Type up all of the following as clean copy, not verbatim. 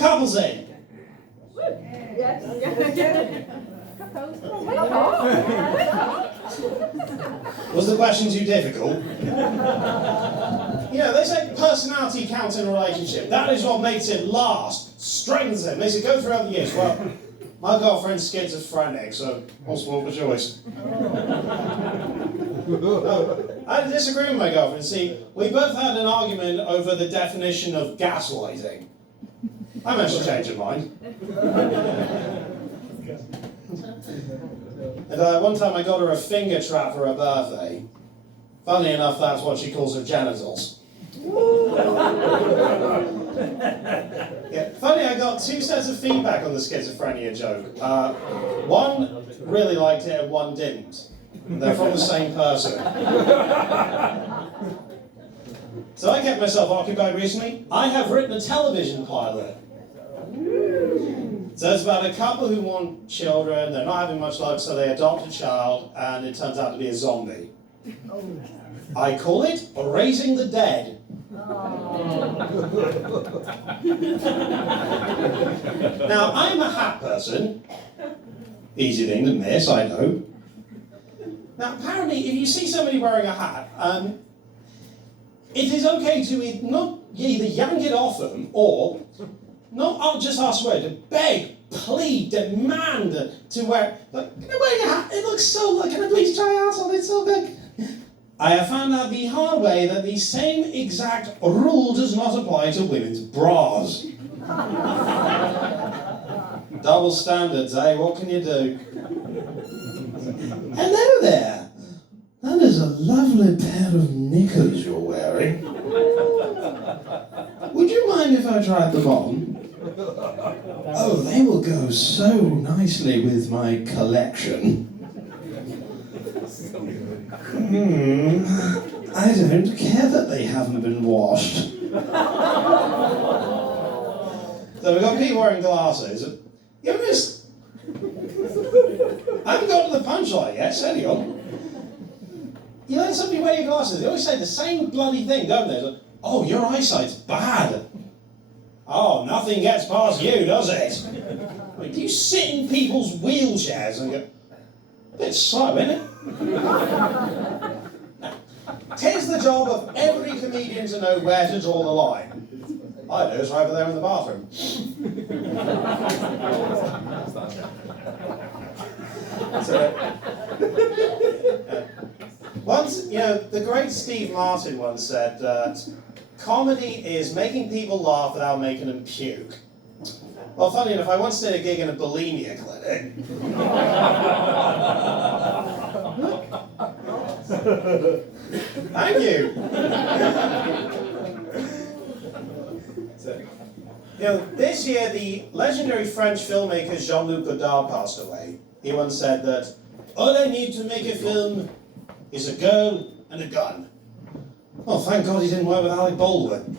couples in? Yes. Was the question too difficult? You know, they say personality counts in a relationship. That is what makes it last, strengthens it, makes it go throughout the years. Well, my girlfriend's schizophrenic, so what's more for choice? No, I disagree with my girlfriend. See, we both had an argument over the definition of gaslighting. I managed to change her mind. And one time I got her a finger trap for her birthday. Funnily enough, that's what she calls her genitals. Yeah, funny, I got two sets of feedback on the schizophrenia joke. One really liked it and one didn't. They're from the same person. So I kept myself occupied recently. I have written a television pilot. So it's about a couple who want children, they're not having much luck, so they adopt a child, and it turns out to be a zombie. I call it Raising the Dead. Now, I'm a hat person. Easy thing to miss, I know. Now, apparently, if you see somebody wearing a hat, it is okay to either yank it off them, or not just ask for it, to beg, plead, demand to wear, like, can I wear your hat? It looks so good, can I please try out on it so big? I have found out the hard way that the same exact rule does not apply to women's bras. Double standards, eh? What can you do? Hello there. That is a lovely pair of knickers you're wearing. Would you mind if I tried them on? Oh, they will go so nicely with my collection. I don't care that they haven't been washed. So we've got people wearing glasses. You ever just... I haven't got to the punchline yet, steady on. You let somebody wear your glasses, they always say the same bloody thing, don't they? Like, oh, your eyesight's bad. Oh, nothing gets past you, does it? Like, do you sit in people's wheelchairs and go, a bit slow, isn't it? Now, 'tis the job of every comedian to know where to draw the line. I do, it's right over there in the bathroom. Once, you know, the great Steve Martin once said that comedy is making people laugh without making them puke. Well, funny enough, I once did a gig in a bulimia clinic. Thank you. So, you know, this year the legendary French filmmaker Jean-Luc Godard passed away. He once said that all I need to make a film is a girl and a gun. Oh, thank God he didn't work with Alec Baldwin.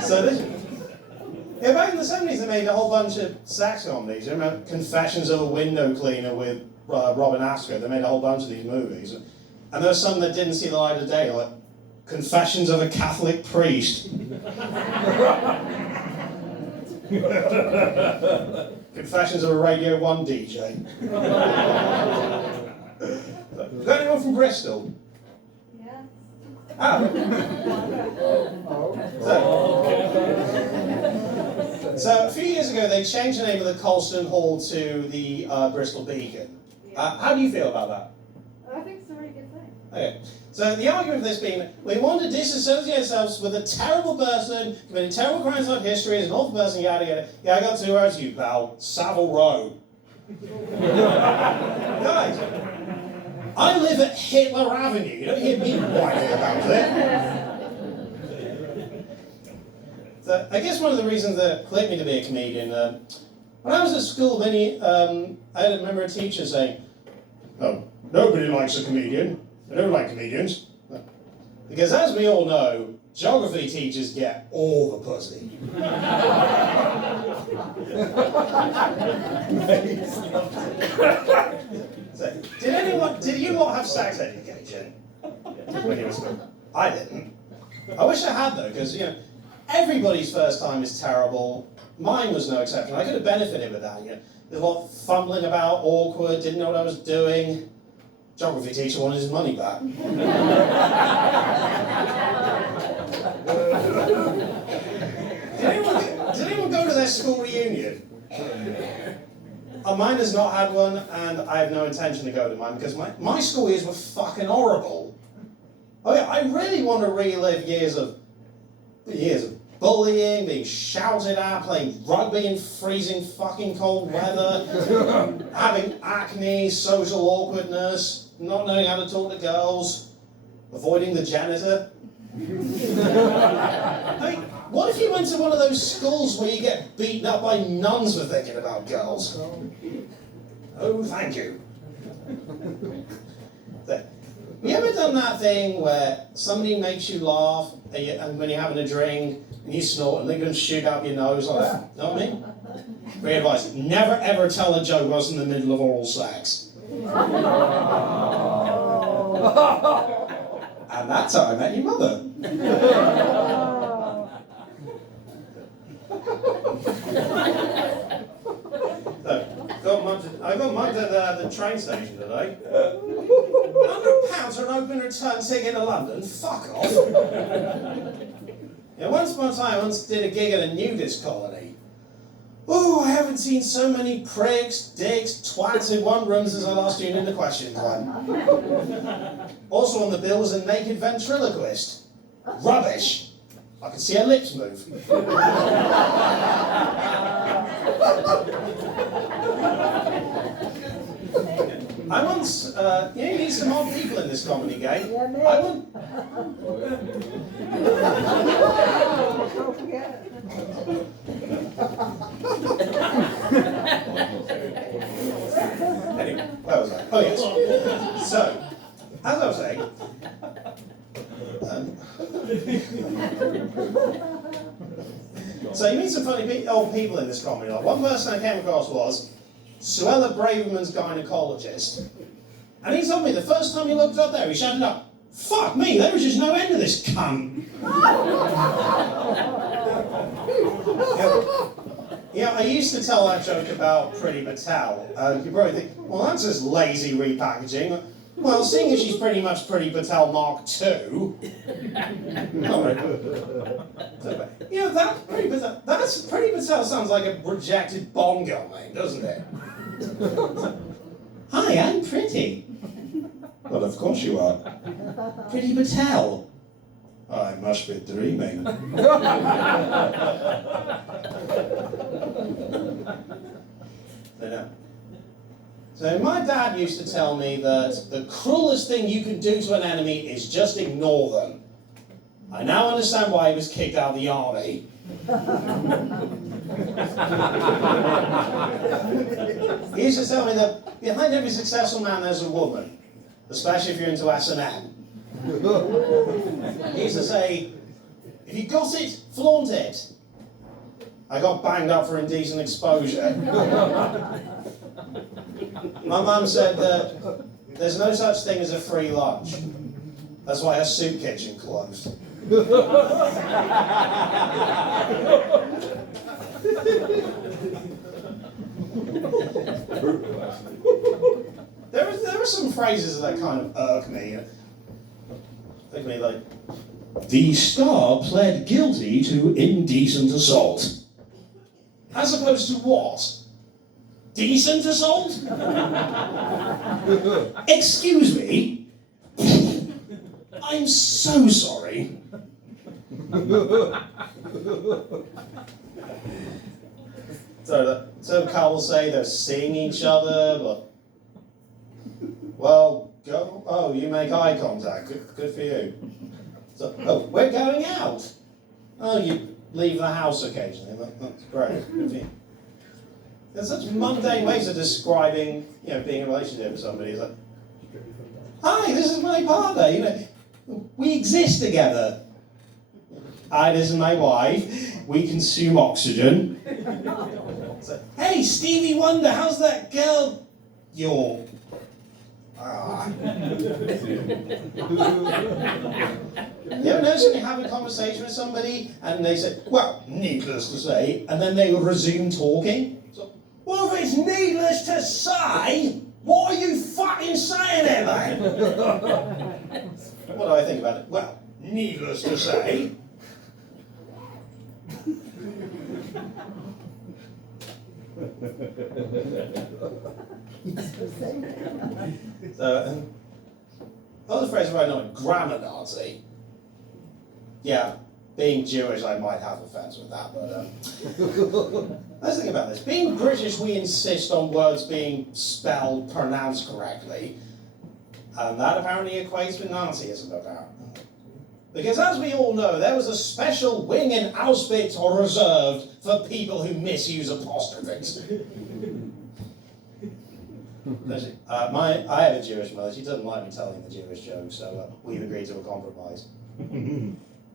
So this, yeah, back in the 70s they made a whole bunch of sex comedies. You remember Confessions of a Window Cleaner with Robin Astor? They made a whole bunch of these movies. And there were some that didn't see the light of day, like Confessions of a Catholic Priest. Confessions of a Radio 1 DJ. Got anyone from Bristol? Yeah. Ah. So a few years ago they changed the name of the Colston Hall to the Bristol Beacon. How do you feel about that? I think it's a really good thing. Okay. So the argument for this being, we want to disassociate ourselves with a terrible person, committing terrible crimes of history, as an awful person, yada yada. Yeah, I got 2 words for you, pal. Savile Row. Guys, I live at Hitler Avenue. You don't hear me whining about it. So I guess one of the reasons that clicked me to be a comedian, when I was at school, I remember a teacher saying, "Oh, nobody likes a comedian. I don't like comedians." Because as we all know, geography teachers get all the pussy. So, did you lot have sex education when you were at school? I didn't. I wish I had though, because everybody's first time is terrible. Mine was no exception. I could have benefited with that. There's a lot of fumbling about, awkward, didn't know what I was doing. Geography teacher wanted his money back. Did anyone go to their school reunion? Mine has not had one, and I have no intention to go to mine because my school years were fucking horrible. Oh yeah, I really want to relive years of bullying, being shouted at, playing rugby in freezing fucking cold weather, having acne, social awkwardness, not knowing how to talk to girls, avoiding the janitor. What if you went to one of those schools where you get beaten up by nuns for thinking about girls? Oh, thank you. You ever done that thing where somebody makes you laugh and when you're having a drink and you snort and they're going to shoot up your nose like that? You know what I mean? Great advice. Never ever tell a joke whilst in the middle of oral sex. And that's how I met your mother. I got mugged at the train station today. £100 for an open return ticket to London? Fuck off. Once upon a time, I once did a gig at a nudist colony. Oh, I haven't seen so many pricks, dicks, twats in one room since I last tuned into Question Time. Also on the bill was a naked ventriloquist. Rubbish. I could see her lips move. I once, you need some odd people in this comedy game. Yeah, me. I want... Don't forget. Anyway, where was I? Oh yes. So, as I was saying, so you meet some funny old people in this comedy. Like, one person I came across was Suella Braverman's gynecologist. And he told me the first time he looked up there, he shouted up, "Fuck me, there was just no end to this cunt." I used to tell that joke about Pretty Patel. You probably think, well, that's just lazy repackaging. Well, seeing as she's pretty much Pretty Patel Mark II. That's Pretty Patel sounds like a rejected Bond girl name, doesn't it? Hi, I'm Pretty. Well, of course you are. Pretty Patel. I must be dreaming. So my dad used to tell me that the cruelest thing you can do to an enemy is just ignore them. I now understand why he was kicked out of the army. He used to tell me that behind every successful man there's a woman, especially if you're into S&M. He used to say, if you got it, flaunt it. I got banged up for indecent exposure. My mum said that there's no such thing as a free lunch. That's why her soup kitchen closed. There are some phrases that kind of irk me. Like, the star pled guilty to indecent assault. As opposed to what? Decent assault? Excuse me? I'm so sorry. So Carl will say they're seeing each other, but... Well, go... Oh, you make eye contact. Good for you. So, oh, we're going out. Oh, you leave the house occasionally. That's great. Good for you. There's such mundane ways of describing, being in a relationship with somebody. It's like, hi, this is my partner. We exist together. Hi, this is my wife. We consume oxygen. So, hey, Stevie Wonder, how's that girl? Ah. You ever notice when you have a conversation with somebody and they say, well, needless to say, and then they resume talking? So, well, if it's needless to say, why are you fucking saying it then? What do I think about it? Well, needless to say. So, other phrase I know, grammar Nazi. Yeah, being Jewish, I might have offence with that, but let's think about this. Being British, we insist on words being spelled, pronounced correctly, and that apparently equates with Nazism, apparently. Because as we all know, there was a special wing in Auschwitz reserved for people who misuse apostrophes. I have a Jewish mother. She doesn't like me telling the Jewish jokes, so we've agreed to a compromise.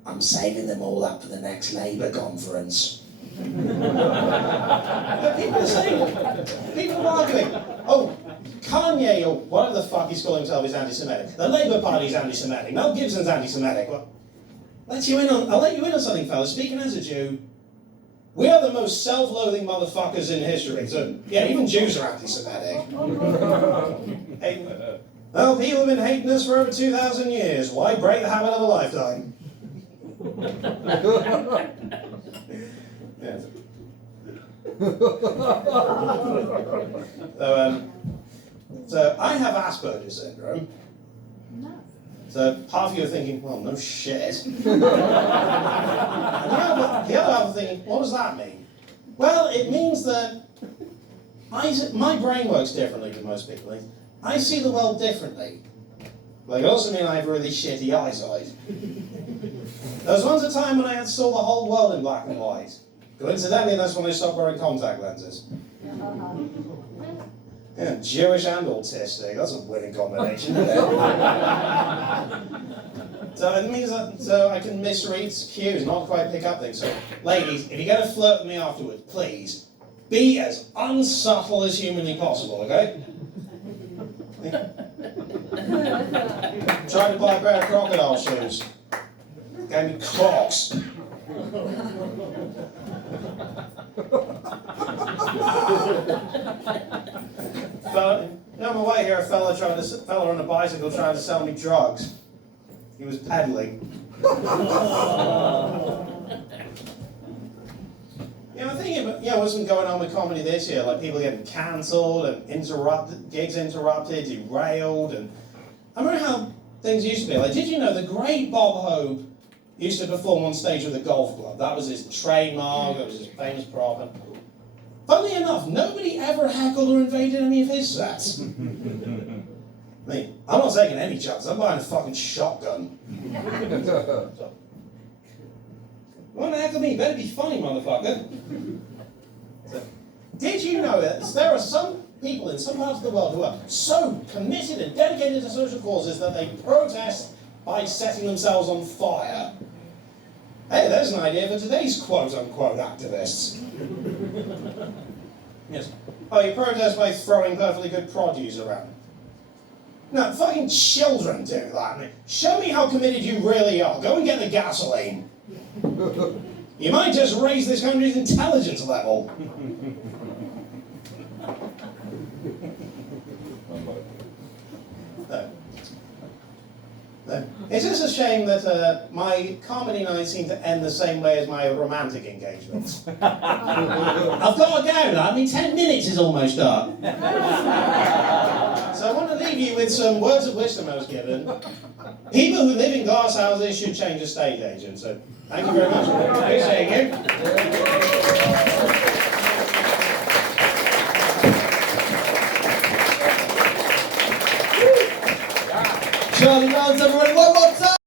I'm saving them all up for the next Labour conference. But people are saying, people are arguing, oh, Kanye, or whatever the fuck he's calling himself, is anti-Semitic. The Labour Party's anti-Semitic. Mel Gibson's anti-Semitic. Well, I'll let you in on something, fellas. Speaking as a Jew, we are the most self-loathing motherfuckers in history. So, yeah, even Jews are anti-Semitic. Hey, well, people have been hating us for over 2,000 years. Why break the habit of a lifetime? Yeah. So I have Asperger's syndrome. So half of you are thinking, well, no shit. And the other half are thinking, what does that mean? Well, it means that my brain works differently than most people. I see the world differently. But it also means I have really shitty eyesight. There was once a time when I saw the whole world in black and white. Coincidentally, that's when I stopped wearing contact lenses. Yeah, Jewish and autistic, that's a winning combination, isn't it? So it means that so I can misread cues, not quite pick up things. So, ladies, if you're going to flirt with me afterwards, please, be as unsubtle as humanly possible, okay? Try to buy a pair of crocodile shoes. Gave me Crocs. On my way here, a fella on a bicycle trying to sell me drugs. He was peddling. I'm thinking about, what's been going on with comedy this year, like people getting cancelled and gigs interrupted, derailed, and I remember how things used to be. Like, did you know the great Bob Hope used to perform on stage with a golf club? That was his trademark, that was his famous prop. And funnily enough, nobody ever heckled or invaded any of his sets. I mean, I'm not taking any chances, I'm buying a fucking shotgun. So, you want to heckle me? You better be funny, motherfucker. So, did you know that there are some people in some parts of the world who are so committed and dedicated to social causes that they protest by setting themselves on fire? Hey, there's an idea for today's quote-unquote activists. Yes. Oh, you protest by throwing perfectly good produce around. No, fucking children do that. I mean, show me how committed you really are. Go and get the gasoline. You might just raise this country's intelligence level. It's just a shame that my comedy nights seem to end the same way as my romantic engagements. I've got to go, I mean 10 minutes is almost up. So I want to leave you with some words of wisdom I was given. People who live in glass houses should change estate agent. So thank you very much. Appreciate you.